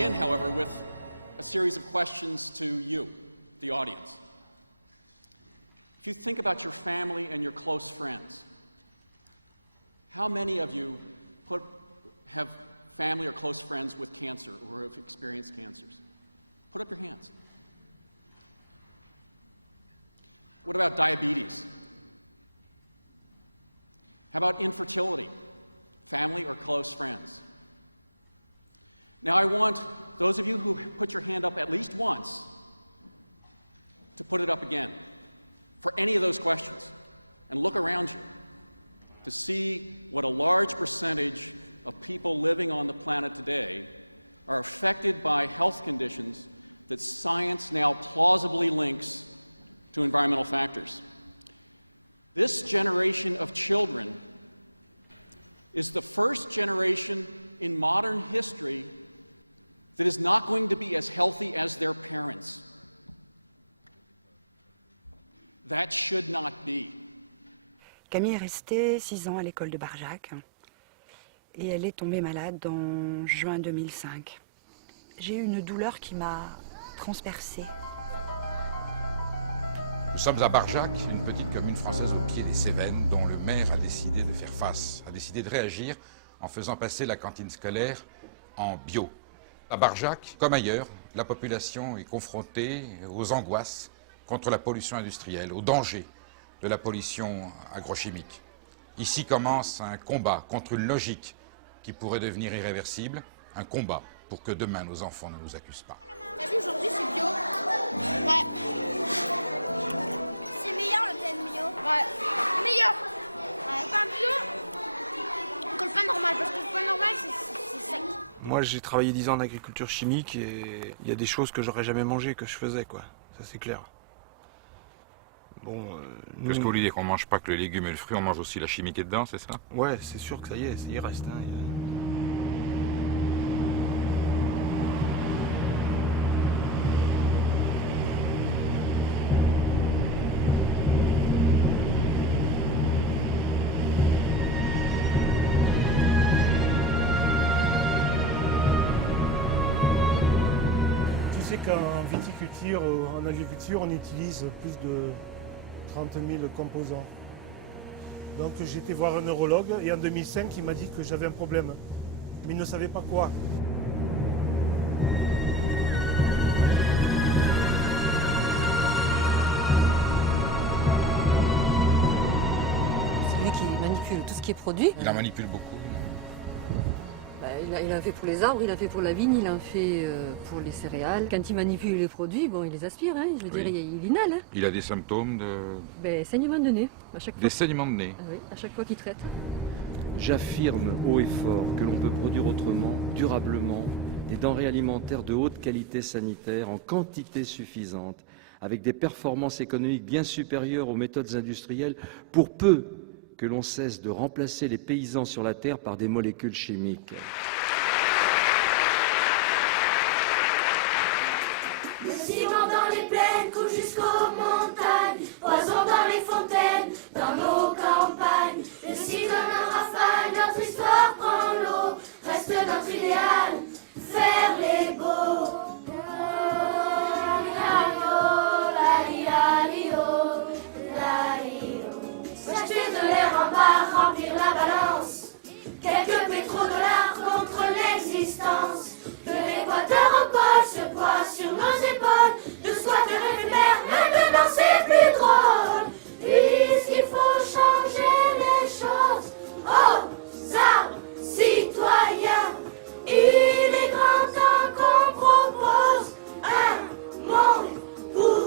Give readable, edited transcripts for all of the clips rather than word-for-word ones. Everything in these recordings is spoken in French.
begin, however, with a series of questions to you, the audience. If you think about your family and your close friends, how many of you have family or close friends with cancer or have experienced cancers? Put up your hands. What about diabetes? How about infertility? Family or close friends? Now I want those of you who put your hand up at least once to put it up again for any of those questions and look around you to see what a large percentage of people living on the planet today are affected by health conditions that science now plausibly links to environmental factors. This generation of children is the first generation in modern history that is not going to be as healthy as their parents. That should not be. À Barjac. T'as vu, aujourd'hui c'est bio. Ouais. C'est meilleur le pain bio. Ouais. Meilleur. Ouais. Le pain bio que le pain normal, parce que le pain normal c'est sec.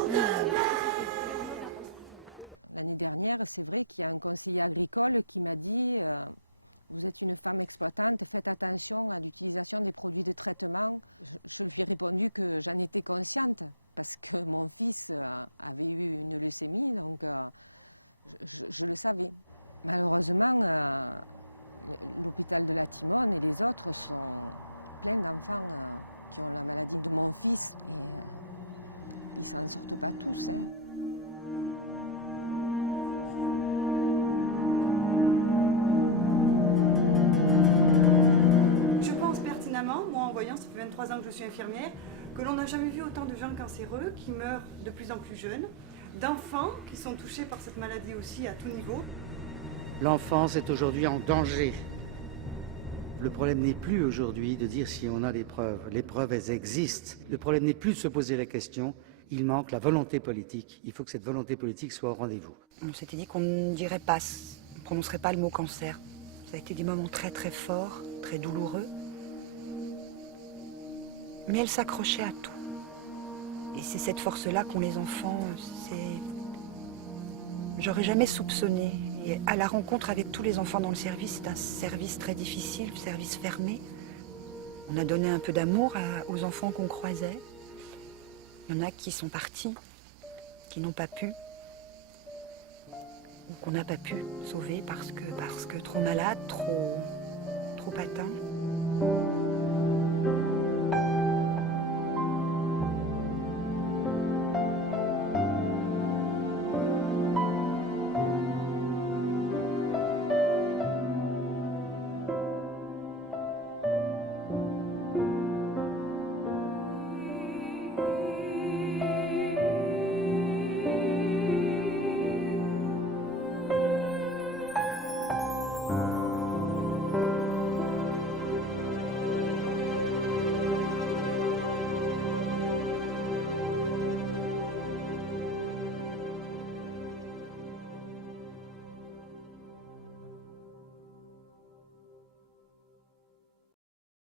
Regarde ce que tu fais. L'année dernière, c'est vrai qu'il y a un conseiller agricole qui m'a dit vous êtes une femme exploitante, faites attention à l'utilisation des produits de traitement. Je lui ai répondu que j'en étais consciente parce que mon fils avait eu une leucémie, donc je le savais. Malheureusement, l'hôpital de la Timone et les autres sont pleins d'enfants qui ont la maladie de mon fils et ils ne s'en sortent pas tous. Hein.